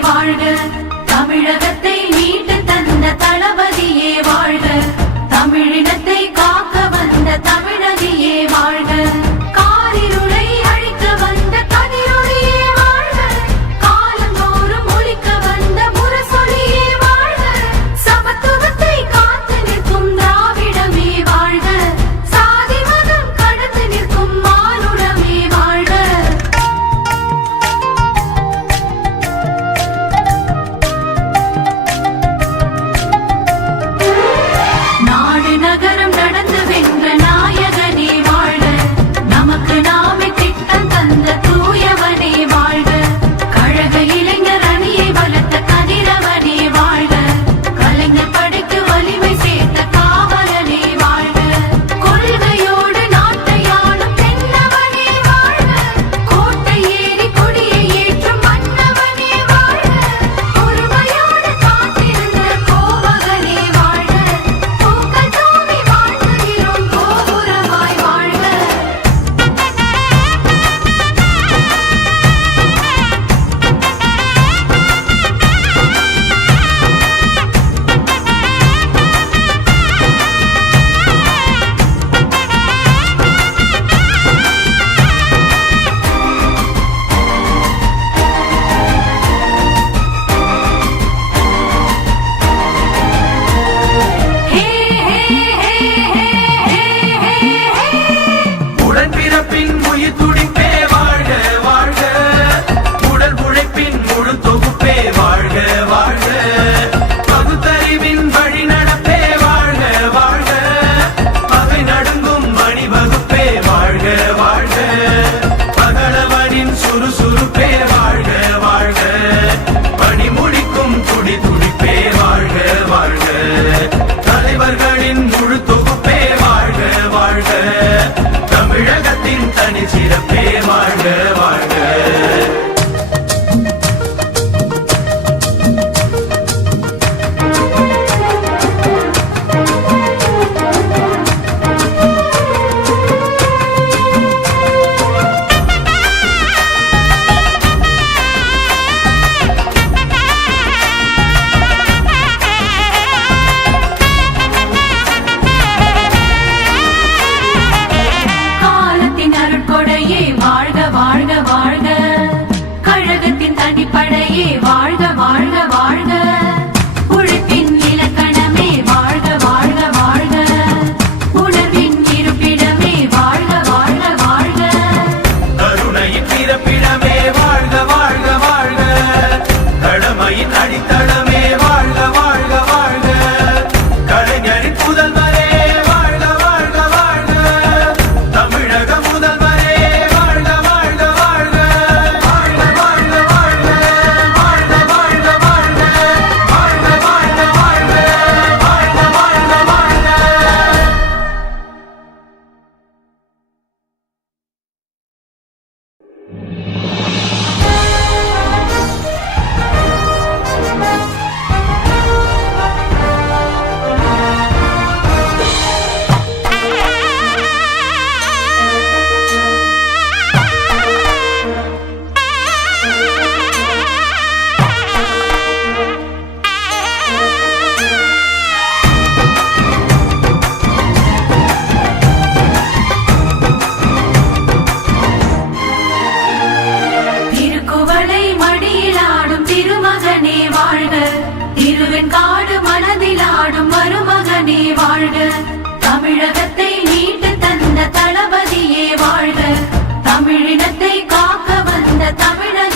வாழ்க தமிழகத்தை திருவெண்காடு மனதில் ஆடும் மருமகனே வாழ்க. தமிழகத்தை மீட்டு தந்த தளபதியே வாழ்க. தமிழினத்தை காக்க வந்த தமிழக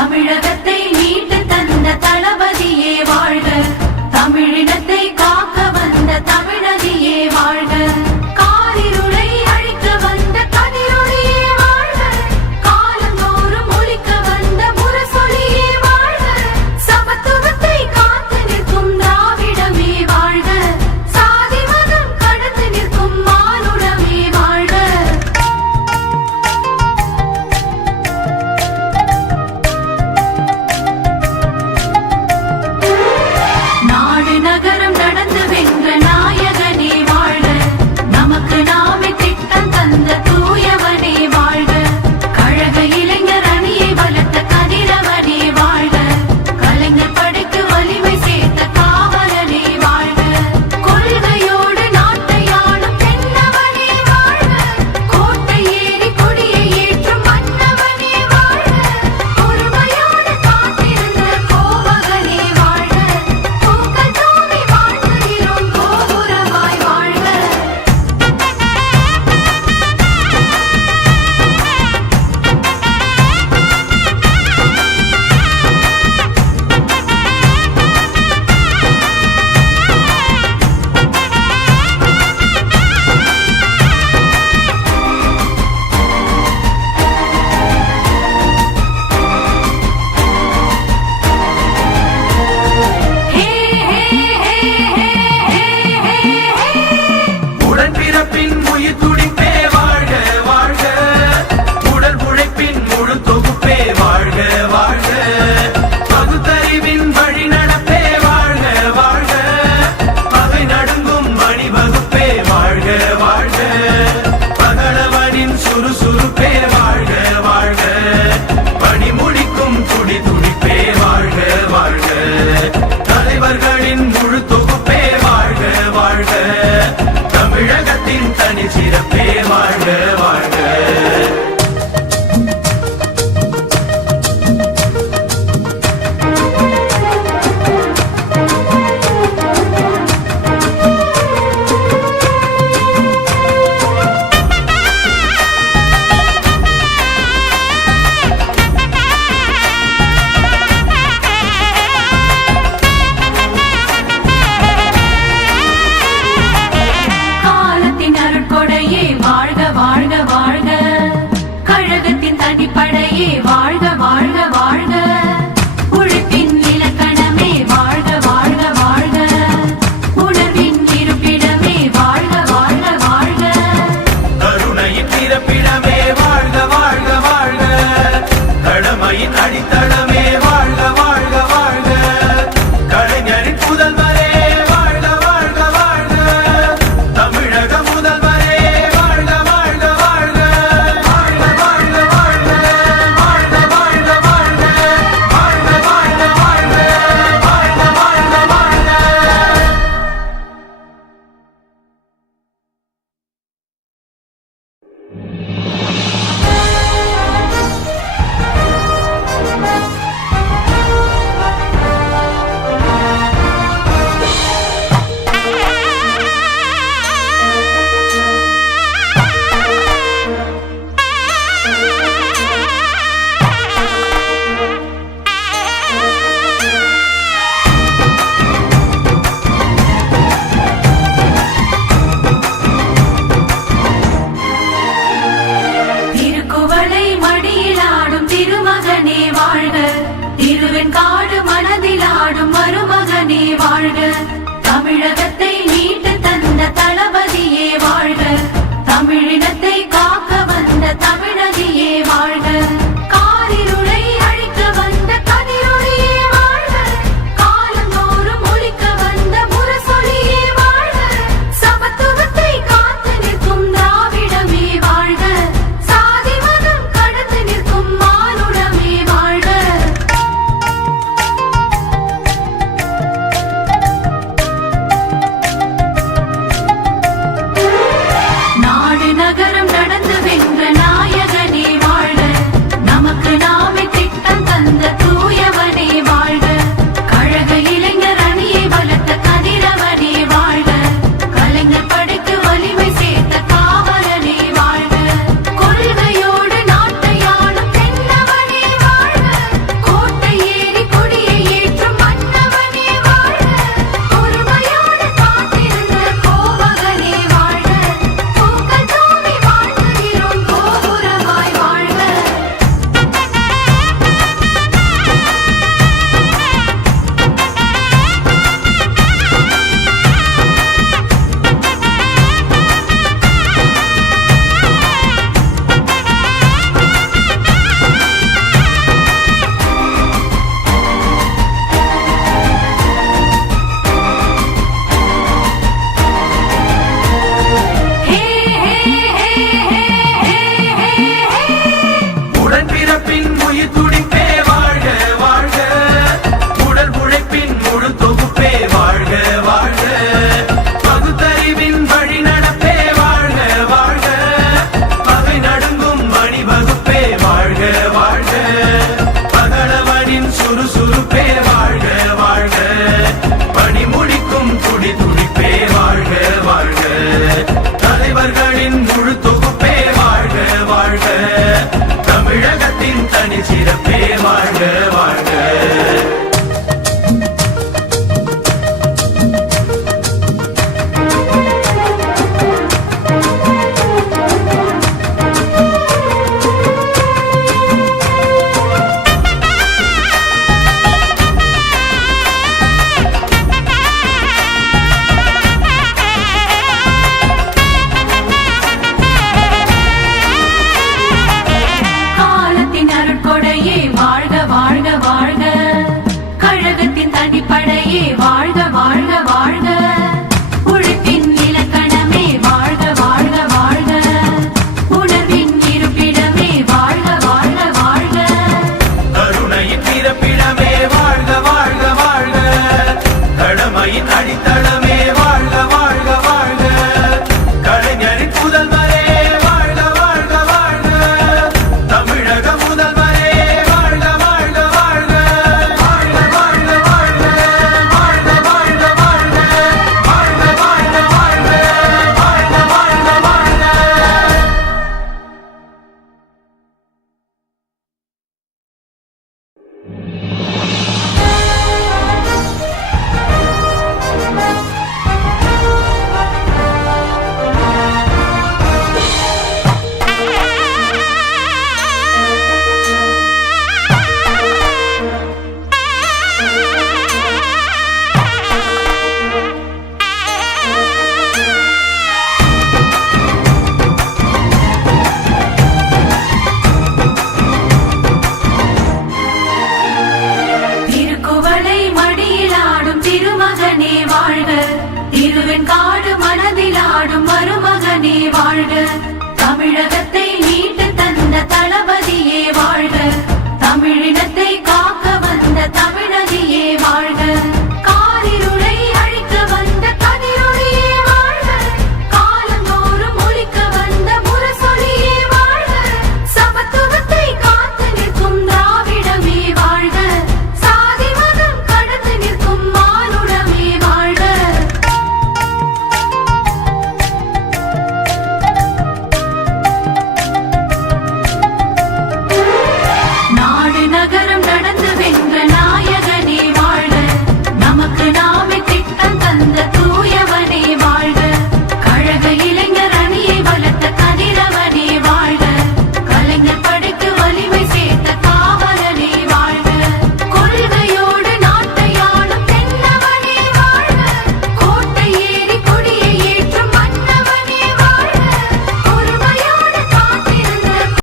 தமிழகத்தை மீட்டு தந்த தளபதியே வாழ்க. தமிழினத்தை காக்க